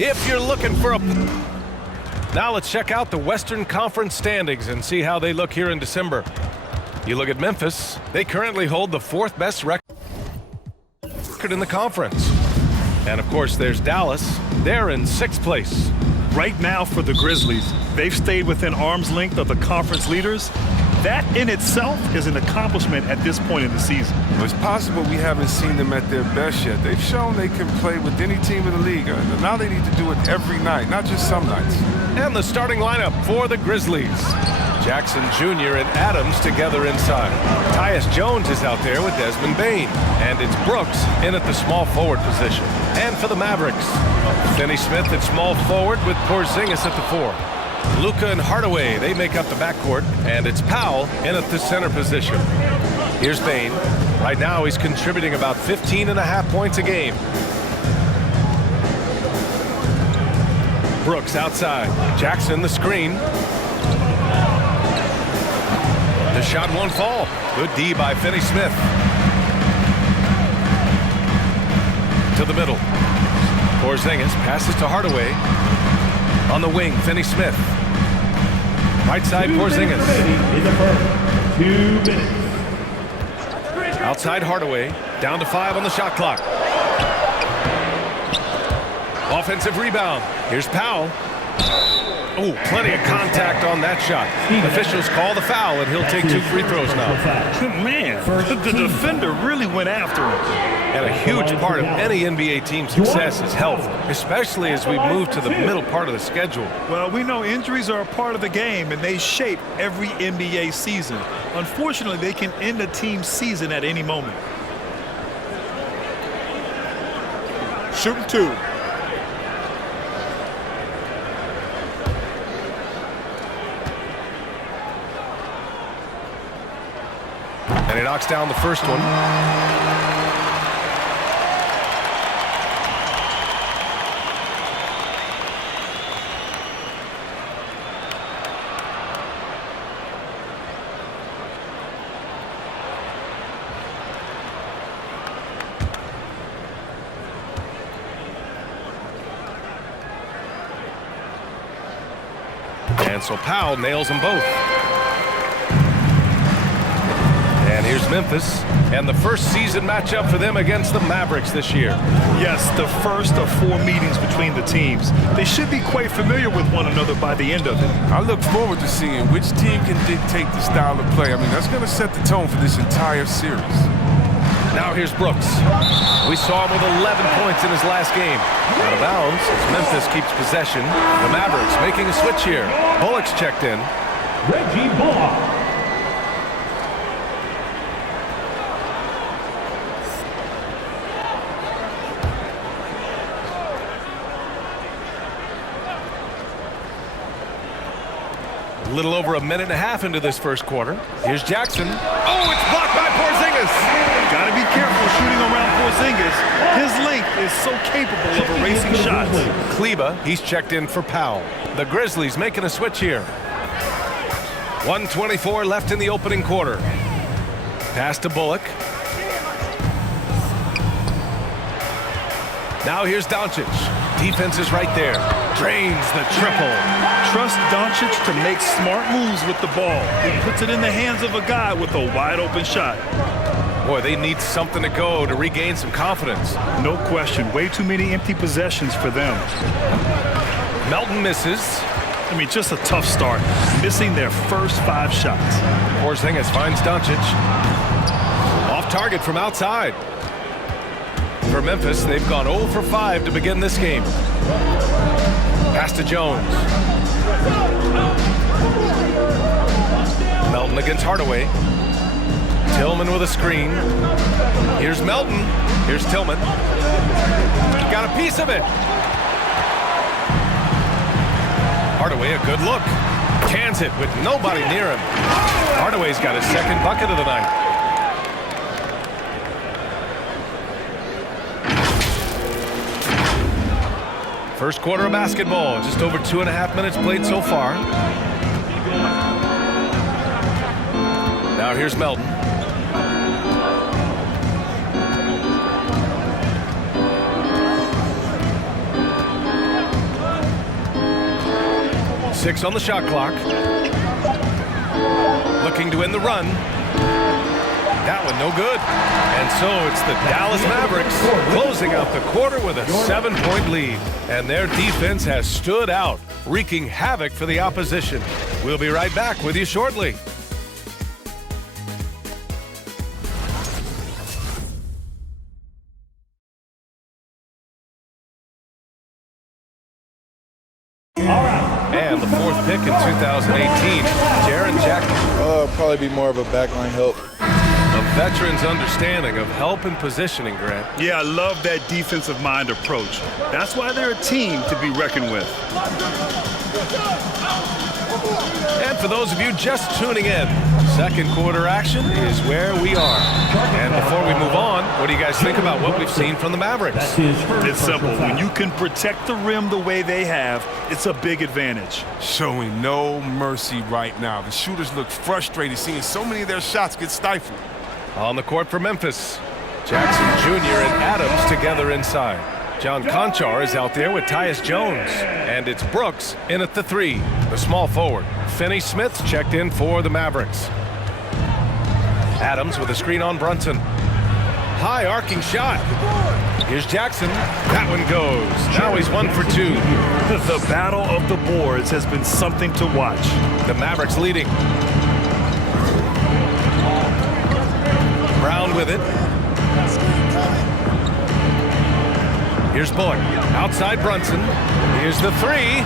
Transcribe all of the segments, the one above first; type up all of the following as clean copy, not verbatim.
if you're looking for a... Now let's check out the Western Conference standings and see how they look here in December. You look at Memphis, they currently hold the fourth best record in the conference. And of course, there's Dallas. They're in sixth place. Right now for the Grizzlies, they've stayed within arm's length of the conference leaders. That in itself is an accomplishment at this point in the season. Well, it's possible we haven't seen them at their best yet. They've shown they can play with any team in the league. Now they need to do it every night, not just some nights. And the starting lineup for the Grizzlies. Jackson Jr. and Adams together inside. Tyus Jones is out there with Desmond Bane. And it's Brooks in at the small forward position. And for the Mavericks, Finney Smith at small forward with Porzingis at the 4. Luka and Hardaway, they make up the backcourt, and it's Powell in at the center position. Here's Bane. Right now, he's contributing about 15.5 points a game. Brooks outside. Jackson the screen. The shot won't fall. Good D by Finney Smith. To the middle. Porzingis passes to Hardaway. On the wing, Finney Smith. Right side, Porzingis. 2 minutes. Outside Hardaway. Down to 5 on the shot clock. Offensive rebound. Here's Powell. Oh, plenty of contact on that shot. Officials call the foul, and he'll take 2 free throws now. Man, the defender really went after him. And a huge part of any NBA team's success is health, especially as we move to the middle part of the schedule. Well, we know injuries are a part of the game, and they shape every NBA season. Unfortunately, they can end a team's season at any moment. Shooting 2. And he knocks down the first one. And so Powell nails them both. And here's Memphis, and the first season matchup for them against the Mavericks this year. Yes, the first of 4 meetings between the teams. They should be quite familiar with one another by the end of it. I look forward to seeing which team can dictate the style of play. I mean, that's going to set the tone for this entire series. Now here's Brooks. We saw him with 11 points in his last game. Out of bounds as Memphis keeps possession. The Mavericks making a switch here. Bullock's checked in. Reggie Bullock. A little over a minute and a half into this first quarter. Here's Jackson. Oh, it's blocked by Porzingis. Got to be careful shooting around Porzingis. His length is so capable of erasing shots. Kleba, he's checked in for Powell. The Grizzlies making a switch here. 1:24 left in the opening quarter. Pass to Bullock. Now here's Doncic. Defense is right there. Drains the triple. Trust Doncic to make smart moves with the ball. He puts it in the hands of a guy with a wide open shot. Boy, they need something to go to regain some confidence. No question. Way too many empty possessions for them. Melton misses. I mean, just a tough start. Missing their first 5 shots. Porzingis finds Doncic. Off target from outside. For Memphis, they've gone 0 for 5 to begin this game. Pass to Jones. Melton against Hardaway. Tillman with a screen. Here's Melton. Here's Tillman. Got a piece of it. Hardaway, a good look. Cans it with nobody near him. Hardaway's got his second bucket of the night. First quarter of basketball, just over 2.5 minutes played so far. Now here's Melton. 6 on the shot clock. Looking to win the run. That one no good. And so it's the Dallas Mavericks closing out the quarter with a 7-point lead. And their defense has stood out, wreaking havoc for the opposition. We'll be right back with you shortly. And the 4th pick in 2018, Jaren Jackson. Probably be more of a backline help. A veteran's understanding of help and positioning, Grant. Yeah, I love that defensive mind approach. That's why they're a team to be reckoned with. And for those of you just tuning in, second quarter action is where we are. And before we move on, what do you guys think about what we've seen from the Mavericks? It's simple. When you can protect the rim the way they have, it's a big advantage. Showing no mercy right now. The shooters look frustrated seeing so many of their shots get stifled. On the court for Memphis, Jackson Jr. and Adams together inside. John Conchar is out there with Tyus Jones. And it's Brooks in at the 3, the small forward. Finney Smith checked in for the Mavericks. Adams with a screen on Brunson. High arcing shot. Here's Jackson. That one goes. Now he's 1 for 2. The battle of the boards has been something to watch. The Mavericks leading. Brown with it. Here's Bullock. Outside Brunson. Here's the 3.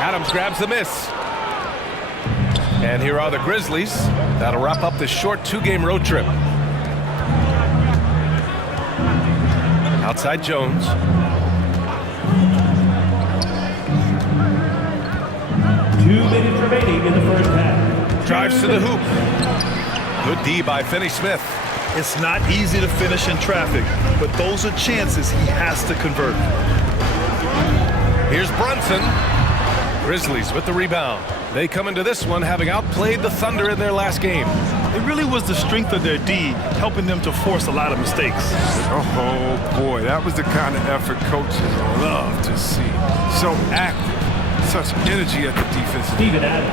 Adams grabs the miss. And here are the Grizzlies. That'll wrap up this short 2-game road trip. Outside Jones. Two minutes remaining in the first half. Drives to the hoop. Good D by Finney Smith. It's not easy to finish in traffic, but those are chances he has to convert. Here's Brunson. Grizzlies with the rebound. They come into this one having outplayed the Thunder in their last game. It really was the strength of their D helping them to force a lot of mistakes. Oh, boy, that was the kind of effort coaches love to see. So active. Such energy at the defensive.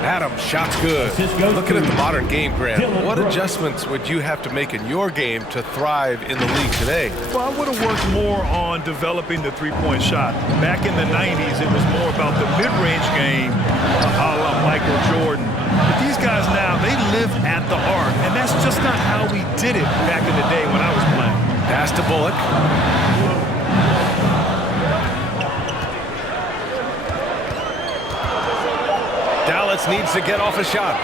Adams, shots good. Looking at the modern game, Grant, what adjustments would you have to make in your game to thrive in the league today? Well, I would have worked more on developing the three-point shot. Back in the 90s, it was more about the mid-range game, a la Michael Jordan. But these guys now, they live at the arc, and that's just not how we did it back in the day when I was playing. Pass to Bullock. Dallas needs to get off a shot.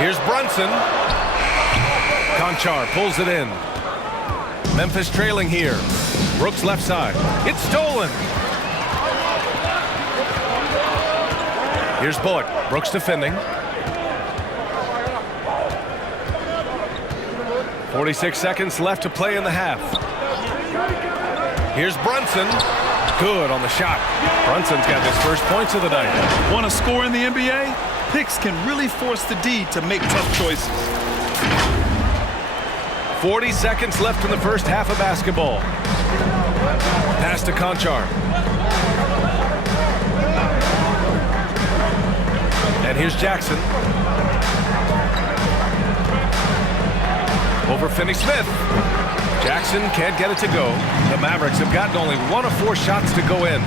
Here's Brunson. Conchar pulls it in. Memphis trailing here. Brooks left side. It's stolen. Here's Bullock. Brooks defending. 46 seconds left to play in the half. Here's Brunson. Good on the shot. Brunson's got his first points of the night. Want to score in the NBA? Picks can really force the D to make tough choices. 40 seconds left in the first half of basketball. Pass to Conchar. And here's Jackson. Over Finney Smith. Jackson can't get it to go. The Mavericks have gotten only 1 of 4 shots to go in.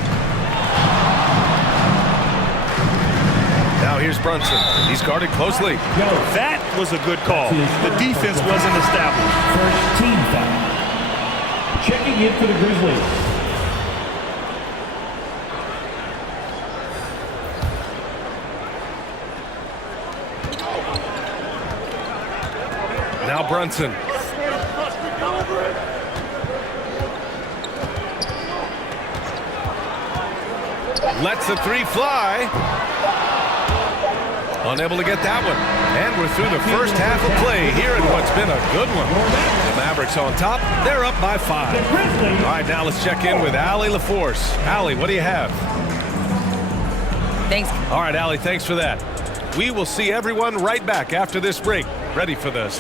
Now here's Brunson. He's guarded closely. That was a good call. The defense wasn't established. First team foul. Checking in for the Grizzlies. Now Brunson. Lets the 3 fly. Unable to get that one. And we're through the first half of play here in what's been a good one. The Mavericks on top. They're up by 5. All right, now let's check in with Allie LaForce. Allie, what do you have? Thanks. All right, Allie, thanks for that. We will see everyone right back after this break. Ready for this.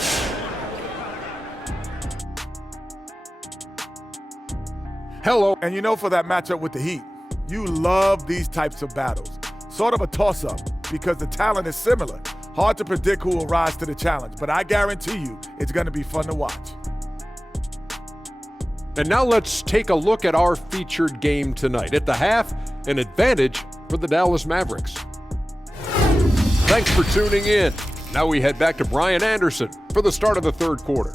Hello. And you know, for that matchup with the Heat, you love these types of battles. sort of a toss-up because the talent is similar. Hard to predict who will rise to the challenge, but I guarantee you it's going to be fun to watch. And now let's take a look at our featured game tonight. At the half, an advantage for the Dallas Mavericks. Thanks for tuning in. Now we head back to Brian Anderson for the start of the third quarter.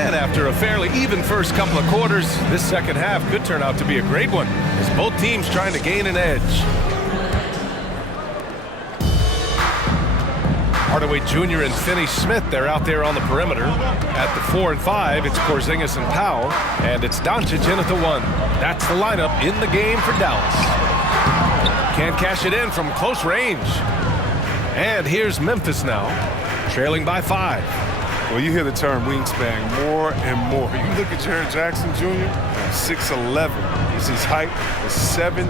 And after a fairly even first couple of quarters, this second half could turn out to be a great one, as both teams trying to gain an edge. Hardaway Jr. and Finney Smith, they're out there on the perimeter. At the 4 and 5, it's Porzingis and Powell, and it's Doncic in at the 1. That's the lineup in the game for Dallas. Can't cash it in from close range. And here's Memphis now, trailing by 5. Well, you hear the term wingspan more and more. You look at Jaren Jackson Jr., 6'11". Is his height is 7'4".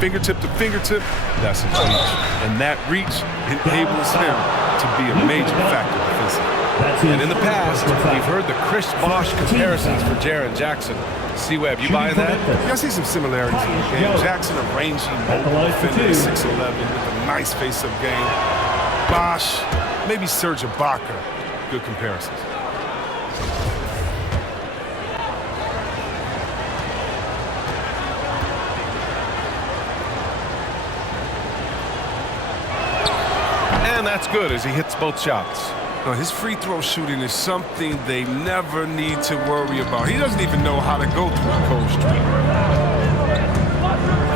Fingertip to fingertip, that's his reach. And that reach enables him to be a major factor defensively. And in the past, we've heard the Chris Bosh comparisons for Jaren Jackson. C-Web, you buying that? Yeah, I see some similarities in the game. Jackson, a rangy, mobile defender, 6'11", with a nice face-up game. Bosh, maybe Serge Ibaka. Good comparisons. And that's good as he hits both shots. Now, his free throw shooting is something they never need to worry about. He doesn't even know how to go through a cold streak.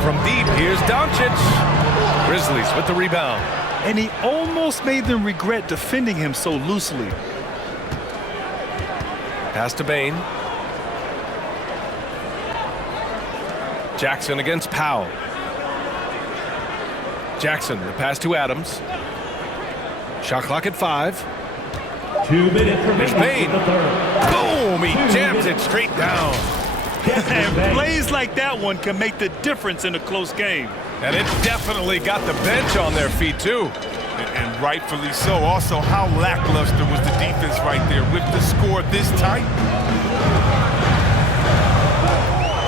From deep, here's Doncic. Grizzlies with the rebound. And he almost made them regret defending him so loosely. Pass to Bane. Jackson against Powell. Jackson, the pass to Adams. Shot clock at 5. 2 minutes There's remaining Bane. in the third. Boom! He jams it straight down. And plays like that one can make the difference in a close game. And it definitely got the bench on their feet, too. And rightfully so. Also, how lackluster was the defense right there with the score this tight?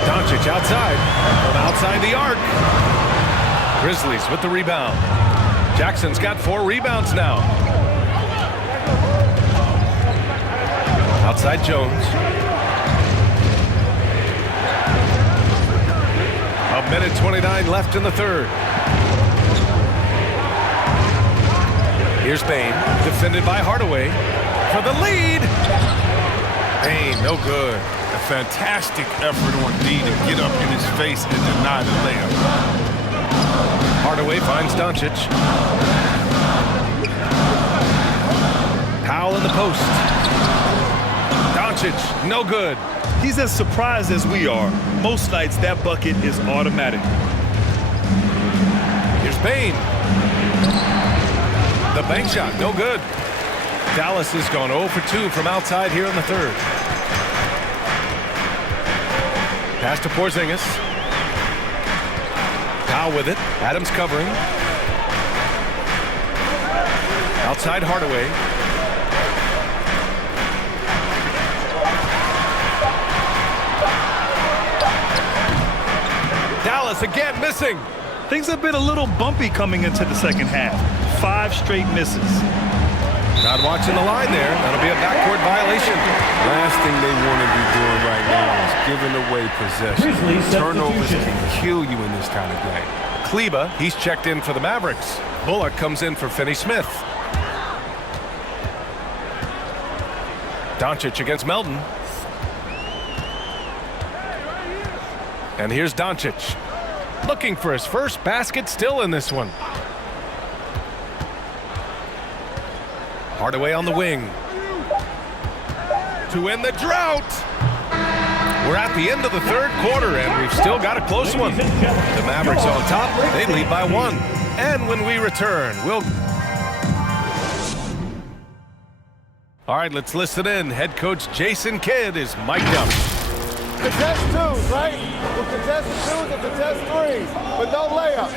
Doncic outside, from outside the arc. Grizzlies with the rebound. Jackson's got 4 rebounds now. Outside Jones. A minute 29 left in the third. Here's Bane, defended by Hardaway for the lead. Bane, no good. A fantastic effort on D to get up in his face and deny the layup. Hardaway finds Doncic. Powell in the post. Doncic, no good. He's as surprised as we are. Most nights, that bucket is automatic. Here's Bane. The bank shot, no good. Dallas has gone 0 for 2 from outside here in the third. Pass to Porzingis. Powell with it. Adams covering. Outside Hardaway. Dallas again missing. Things have been a little bumpy coming into the second half. 5 straight misses. Not watching the line there. That'll be a backcourt violation. Last thing they want to be doing right now is giving away possession. Turnovers can kill you in this kind of game. Kleba, he's checked in for the Mavericks. Bullock comes in for Finney Smith. Doncic against Melton. And here's Doncic. Looking for his first basket still in this one. Hardaway on the wing. To end the drought. We're at the end of the third quarter, and we've still got a close one. The Mavericks on top. They lead by 1. And when we return, we'll... All right, let's listen in. Head coach Jason Kidd is mic'd up. Contest 2s, right? We'll contest 2s and contest 3s, but no layups.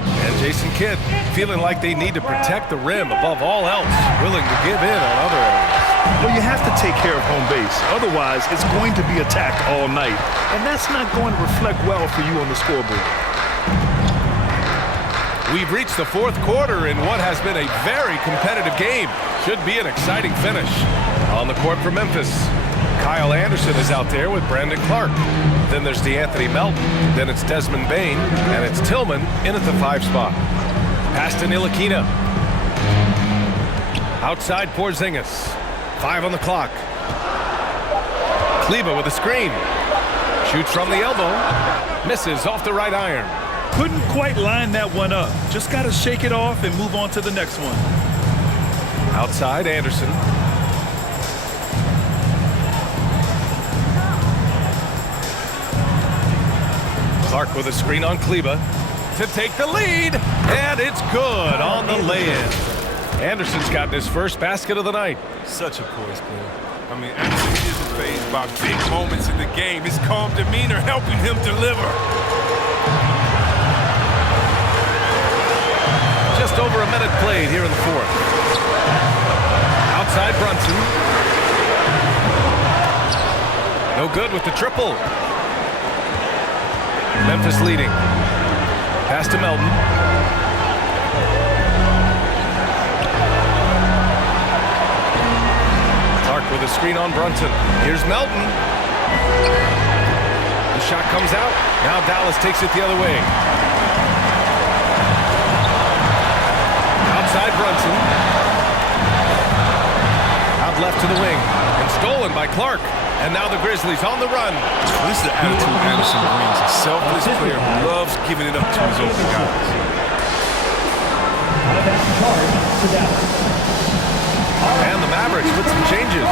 And Jason Kidd feeling like they need to protect the rim above all else, willing to give in on other areas. Well, you have to take care of home base. Otherwise, it's going to be attacked all night. And that's not going to reflect well for you on the scoreboard. We've reached the fourth quarter in what has been a very competitive game. Should be an exciting finish. On the court for Memphis, Kyle Anderson is out there with Brandon Clark. Then there's DeAnthony Melton. Then it's Desmond Bain. And it's Tillman in at the 5 spot. Pass to Ntilikina. Outside Porzingis. 5 on the clock. Kleber with a screen. Shoots from the elbow. Misses off the right iron. Couldn't quite line that one up. Just got to shake it off and move on to the next one. Outside Anderson. Clark with a screen on Kleber to take the lead, and it's good on the lay-in. Anderson's gotten his first basket of the night. Such a poised player. I mean, Anderson isn't fazed by big moments in the game. His calm demeanor helping him deliver. Just over a minute played here in the fourth. Outside Brunson. No good with the triple. Memphis leading. Pass to Melton. Clark with a screen on Brunson. Here's Melton. The shot comes out. Now Dallas takes it the other way. Outside Brunson. Out left to the wing. And stolen by Clark. And now the Grizzlies on the run. This is the attitude Anderson brings. A selfless player who loves giving it up to his open guys. And the Mavericks with some changes.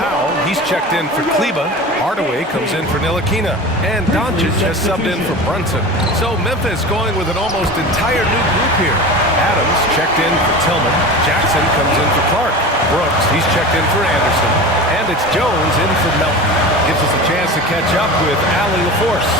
Powell, he's checked in for Kleber. Hardaway comes in for Ntilikina. And Doncic has subbed in for Brunson. So Memphis going with an almost entire new group here. Adams checked in for Tillman. Jackson comes in for Clark. Brooks, he's checked in for Anderson. And it's Jones in for Melton. Gives us a chance to catch up with Allie LaForce.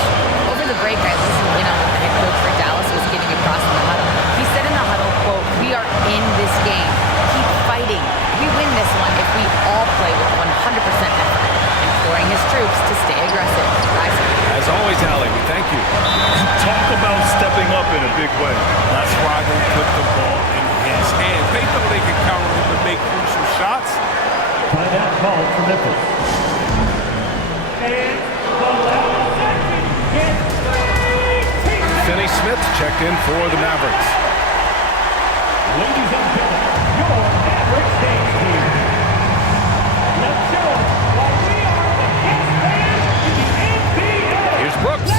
Over the break, I listened in on what the head coach for Dallas was getting across in the huddle. He said in the huddle, quote, "We are in this game. Keep fighting. We win this one if we all play with 100% effort." Imploring his troops to stay aggressive. Guys. As always, Allie, we thank you. Talk about stepping up in a big way. That's why they put the ball in his hands. They know they can count on him to make crucial shots. Timeout called for Memphis. And the last second gets Finney Smith checked in for the Mavericks. Ladies and gentlemen, your Mavericks dance here. Let's show them why we are the best band in the NBA. Here's Brooks.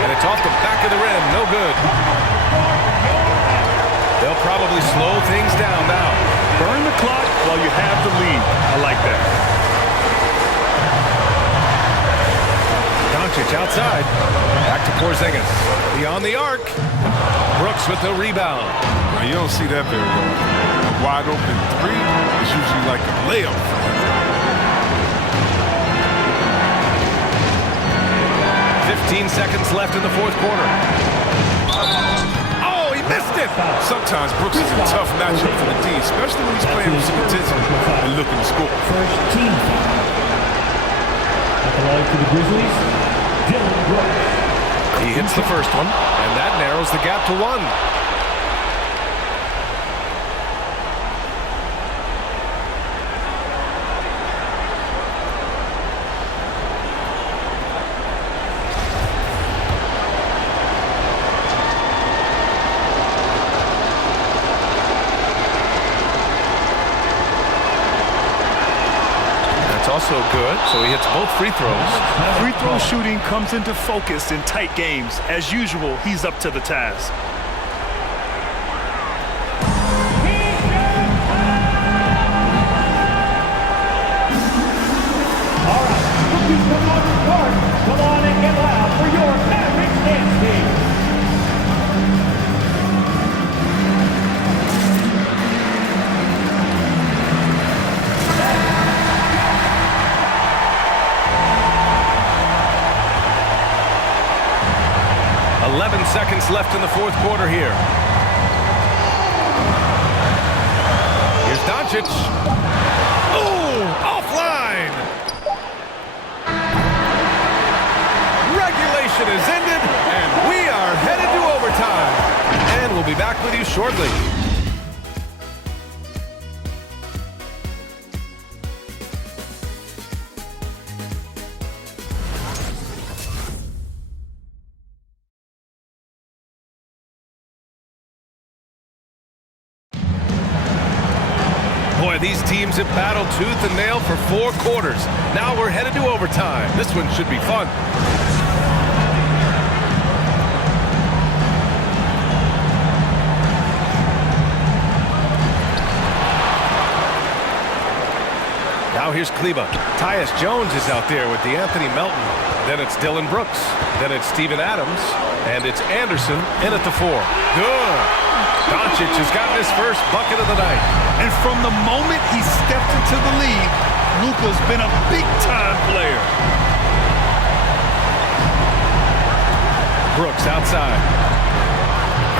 And it's off the back of the rim. No good. They'll probably slow things down now. Burn the clock while you have the lead. I like that. Doncic outside. Back to Porzingis. Beyond the arc. Brooks with the rebound. Now, you don't see that very often. A wide open three is usually like a layup for him. 15 seconds left in the fourth quarter. Oh, he missed it. Sometimes Brooks is a tough matchup for the D, especially when he's playing with some intensity and looking to score. First team foul. At the line for the Grizzlies, Dylan Brooks. He hits the first one, and that narrows the gap to 1. Also good, so he hits both free throws. Free throw shooting comes into focus in tight games. As usual, he's up to the task. All right, rookies come on the court. Come on and get loud for your Mavericks dance team. Seconds left in the fourth. fourth quarter here. Here's Doncic. Oh, offline. Regulation is ended, and we are headed to overtime. And we'll be back with you shortly. Boy, these teams have battled tooth and nail for 4 quarters. Now we're headed to overtime. This one should be fun. Now here's Kleba. Tyus Jones is out there with DeAnthony Melton. Then it's Dylan Brooks. Then it's Steven Adams. And it's Anderson in at the 4. Good. Doncic has gotten his first bucket of the night. And from the moment he stepped into the league, Luka's been a big-time player. Brooks outside.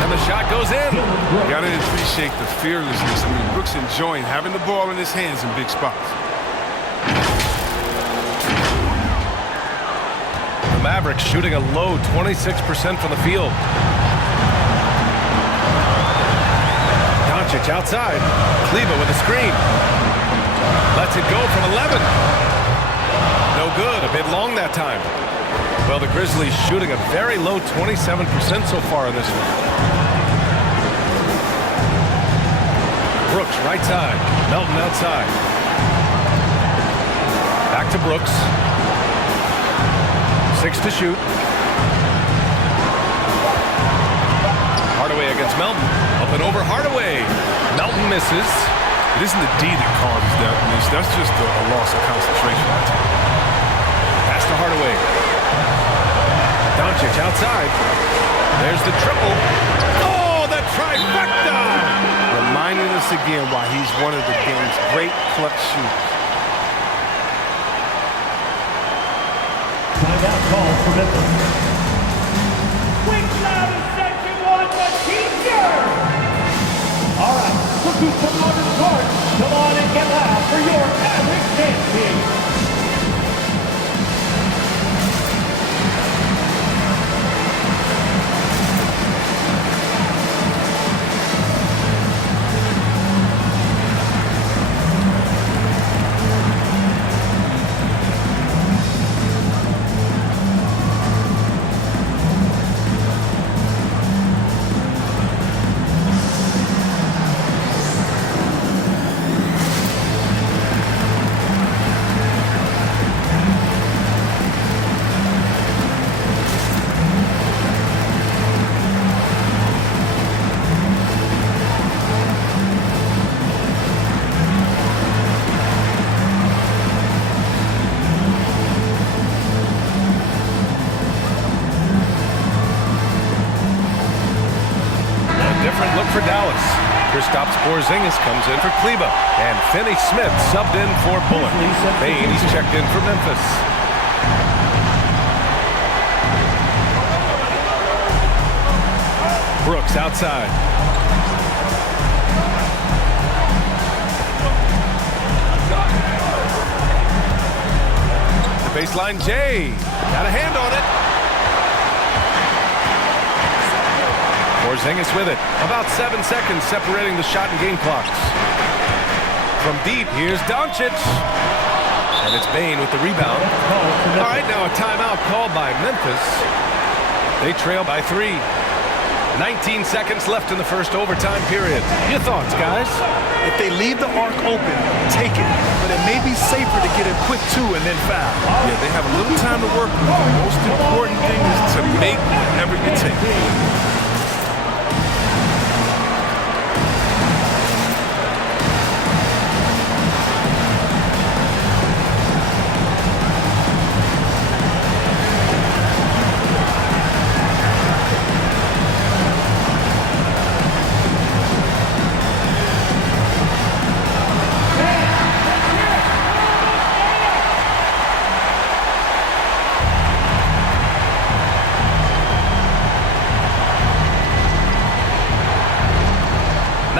And the shot goes in. You got to appreciate the fearlessness. I mean, Brooks enjoying having the ball in his hands in big spots. The Mavericks shooting a low 26% from the field. Doncic outside. Kleba with a screen. Lets it go from 11. No good. A bit long that time. Well, the Grizzlies shooting a very low 27% so far in this one. Brooks right side. Melton outside. Back to Brooks. 6 to shoot. Hardaway against Melton. Up and over Hardaway. Melton misses. It isn't the D that causes that miss. That's just a loss of concentration. Pass to Hardaway. Doncic outside. There's the triple. Oh, the trifecta! Reminding us again why he's one of the game's great clutch shooters. Timeout call for Memphis. Quick loud and section on the teacher! All right, rookies come on to the court. Come on and get loud for your Mavericks dance team. For Dallas. Kristaps Porzingis comes in for Kleba. And Finney Smith subbed in for Bullock. Bane, he's checked in for Memphis. Brooks outside. The baseline, Jay. Got a hand on it. Porzingis with it. About 7 seconds separating the shot and game clocks. From deep, here's Doncic. And it's Bane with the rebound. All right, now a timeout called by Memphis. They trail by 3. 19 seconds left in the first overtime period. Your thoughts, guys? If they leave the arc open, take it. But it may be safer to get a quick 2 and then foul. Yeah, they have a little time to work with. The most important thing is to make whatever you take.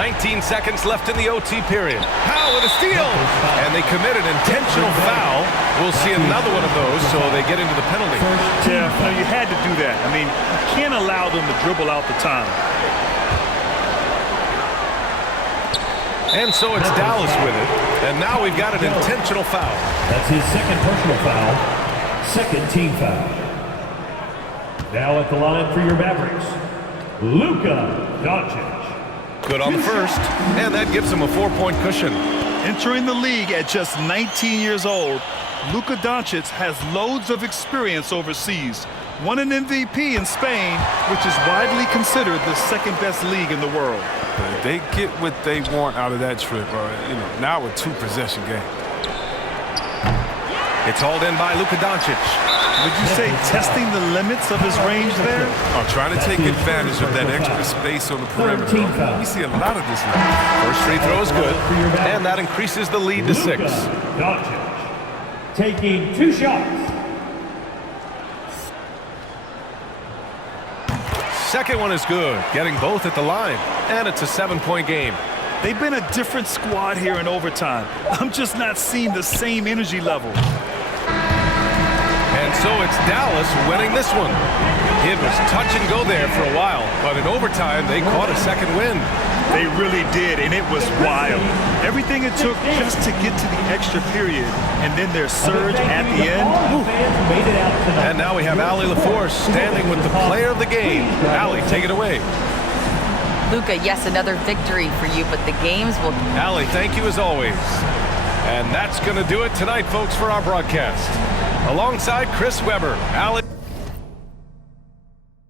19 seconds left in the OT period. Powell with a steal. And they commit an intentional foul. We'll see another one of those, so they get into the penalty. Yeah, you had to do that. I mean, you can't allow them to dribble out the time. And so it's Dallas with it. And now we've got an intentional foul. That's his second personal foul. Second team foul. Now at the line for your Mavericks, Luka Doncic. Good on the first. And that gives him a 4-point cushion. Entering the league at just 19 years old, Luka Doncic has loads of experience overseas. Won an MVP in Spain, which is widely considered the second best league in the world. But they get what they want out of that trip, now a 2-possession game. It's hauled in by Luka Doncic. Would you say testing the limits of his range there? Trying to take advantage of that extra space on the perimeter. We see a lot of this now. First free throw is good, and that increases the lead to 6. Doncic taking 2 shots. Second one is good, getting both at the line, and it's a 7-point game. They've been a different squad here in overtime. I'm just not seeing the same energy level. And so it's Dallas winning this one. It was touch and go there for a while, but in overtime, they caught a second win. They really did, and it was wild. Everything it took just to get to the extra period, and then their surge at the end. And now we have Allie LaForce standing with the player of the game. Allie, take it away. Luka, yes, another victory for you, but the games will... Allie, thank you as always. And that's going to do it tonight, folks, for our broadcast. Alongside Chris Webber, Allie...